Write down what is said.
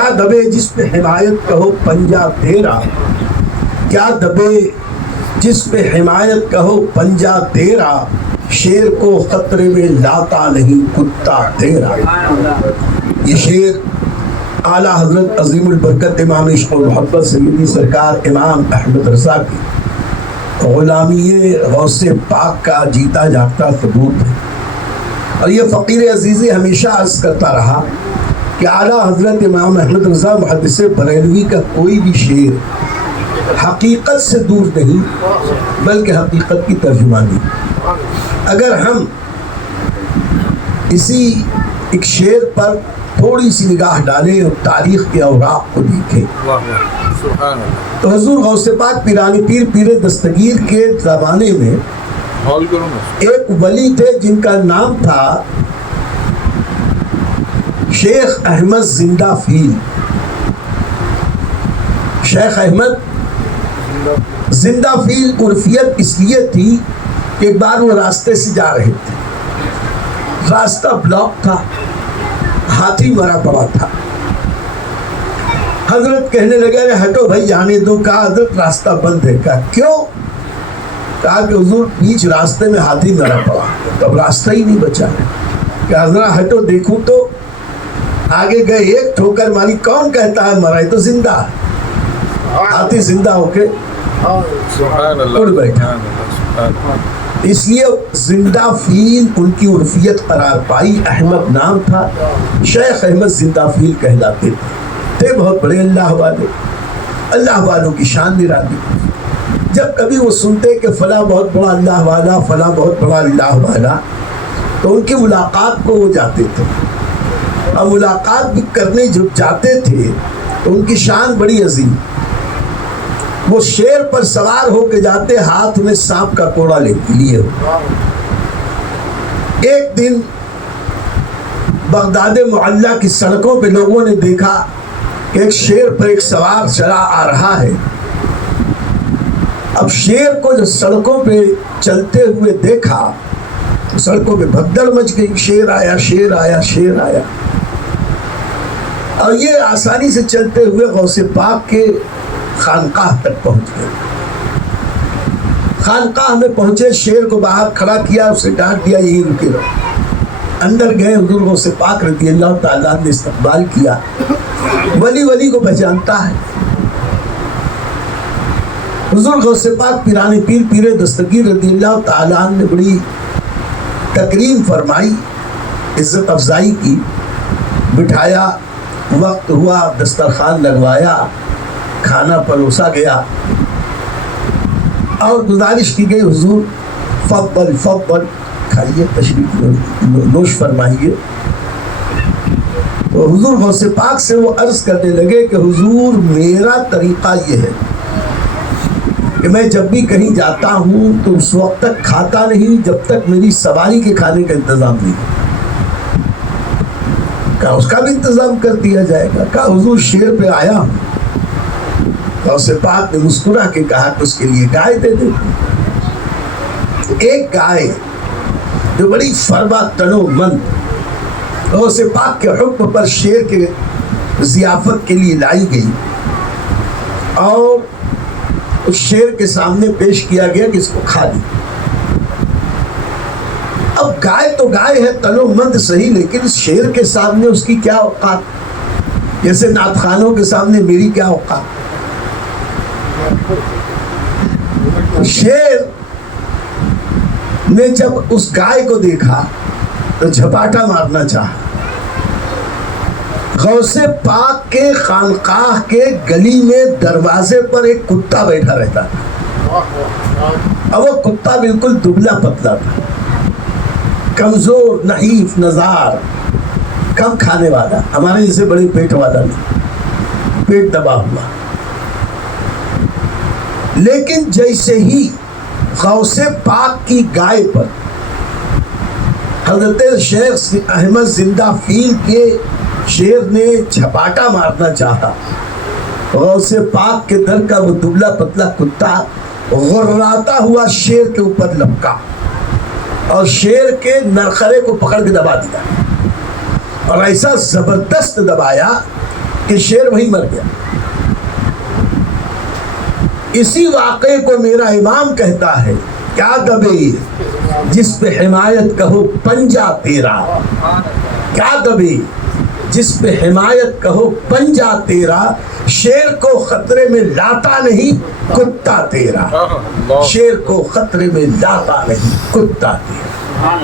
کیا دبے جس پہ حمایت کہو پنجہ تیرا، کیا دبے جس پہ حمایت کہو پنجہ تیرا، شیر کو خطرے میں لاتا نہیں کتا تیرا۔ یہ شعر اعلیٰ حضرت عظیم البرکت امام عشق و محبت سیدی سرکار امام احمد رضا کی غلامی غوث پاک کا جیتا جاگتا ثبوت ہے۔ اور یہ فقیر عزیزی ہمیشہ عرض کرتا رہا کہ اعلیٰ حضرت امام احمد رضا محدث بریلوی کا کوئی بھی شعر حقیقت سے دور نہیں بلکہ حقیقت کی ترجمانی۔ اگر ہم اسی ایک شعر پر تھوڑی سی نگاہ ڈالیں اور تاریخ کے اوراق کو دیکھیں تو حضور غوث پاک پیرانی پیر پیر دستگیر کے زمانے میں ایک ولی تھے جن کا نام تھا شیخ احمد زندہ فیل۔ شیخ احمد زندہ فیل عرفیت اس لیے تھی کہ ایک بار وہ راستے سے جا رہے تھے، راستہ بلاک تھا، ہاتھی مرا پڑا تھا۔ حضرت کہنے لگے ہٹو بھائی جانے دو۔ کہا حضرت راستہ بند ہے۔ کہا کیوں؟ کہا کہ حضور بیچ راستے میں ہاتھی مرا پڑا، تب راستہ ہی نہیں بچا۔ کہ حضرت ہٹو دیکھوں تو آگے گئے، ایک ٹھوکر ماری، کون کہتا ہے مرا، یہ تو زندہ ہے۔ ہاتھی زندہ ہو کے اڑ بیٹھا۔ اس لیے زندہ فیل ان کی عرفیت قرار پائی، احمد نام تھا، شیخ احمد زندہ فیل کہلاتے تھے بہت بڑے اللہ والے، اللہ والوں کی شان نرالی۔ جب کبھی وہ سنتے کہ فلاں بہت بڑا اللہ والا، فلاں بہت بڑا اللہ والا، تو ان کی ملاقات کو وہ جاتے تھے، اور ملاقات بھی کرنے جو جاتے تھے تو ان کی شان بڑی عظیم۔ وہ شیر پر سوار ہو کے جاتے، ہاتھ میں سانپ کا کوڑا لیے ہو۔ ایک دن بغداد معلیٰ کی سڑکوں پہ لوگوں نے دیکھا کہ ایک شیر پر ایک سوار چلا آ رہا ہے۔ اب شیر کو جو سڑکوں پہ چلتے ہوئے دیکھا تو سڑکوں پہ بھگدڑ مچ گئی، شیر آیا، شیر آیا، شیر آیا۔ اور یہ آسانی سے چلتے ہوئے غوث پاک کے خانقاہ تک پہنچ گئے۔ خانقاہ میں پہنچے، شیر کو باہر کھڑا کیا، اسے ڈانٹ دیا یہی رکے رہو۔ اندر گئے، حضور غوث پاک رضی اللہ تعالیٰ نے استقبال کیا۔ ولی ولی کو پہچانتا ہے۔ حضور غوث پاک پیرانی پیر پیر دستگیر رضی اللہ تعالیٰ نے بڑی تکریم فرمائی، عزت افزائی کی، بٹھایا، وقت ہوا، دسترخوان لگوایا، کھانا پروسا گیا اور گزارش کی گئی حضور فضل فضل کھائیے، تشریف نوش فرمائیے۔ تو حضور غوث پاک سے وہ عرض کرنے لگے کہ حضور میرا طریقہ یہ ہے کہ میں جب بھی کہیں جاتا ہوں تو اس وقت تک کھاتا نہیں جب تک میری سواری کے کھانے کا انتظام نہیں۔ کہا اس کا بھی انتظام کر دیا جائے گا۔ کہا حضور شیر پہ آیا ہوں۔ غوث پاک نے مسکرا کے کہا کہ اس کے لیے گائے دے دے۔ ایک گائے جو بڑی فربا تنو مند غوث پاک کے حکم پر شیر کے ضیافت کے لیے لائی گئی اور اس شیر کے سامنے پیش کیا گیا کہ اس کو کھا لی۔ اب گائے تو گائے ہے، تنو مند صحیح، لیکن اس شیر کے سامنے اس کی کیا اوقات، جیسے نعت خانوں کے سامنے میری کیا اوقات۔ شیر نے جب اس گائے کو دیکھا تو جھپاٹا مارنا چاہا۔ غوث پاک کے خانقاہ کے گلی میں دروازے پر ایک کتا بیٹھا رہتا تھا، اور وہ کتا بالکل دبلا پتلا تھا، کمزور، نحیف نزار، کم کھانے والا، ہمارے جیسے بڑے پیٹ والا نہیں، پیٹ دبا ہوا۔ لیکن جیسے ہی غوث پاک کی گائے پر حضرت شیخ احمد زندہ فیل کے شیر نے جھپاٹا مارنا چاہا، غوث پاک کے در کا وہ دبلا پتلا کتا غراتا ہوا شیر کے اوپر لپکا اور شیر کے نرخرے کو پکڑ کے دبا دیا، اور ایسا زبردست دبایا کہ شیر وہی مر گیا. اسی واقعے کو میرا امام کہتا ہے, کیا دبے جس پہ حمایت کہو پنجا تیرا, کیا دبے جس پہ حمایت کہو پنجا تیرا, شیر کو خطرے میں لاتا نہیں کتا تیرا, شیر کو خطرے میں لاتا نہیں کتا تیرا.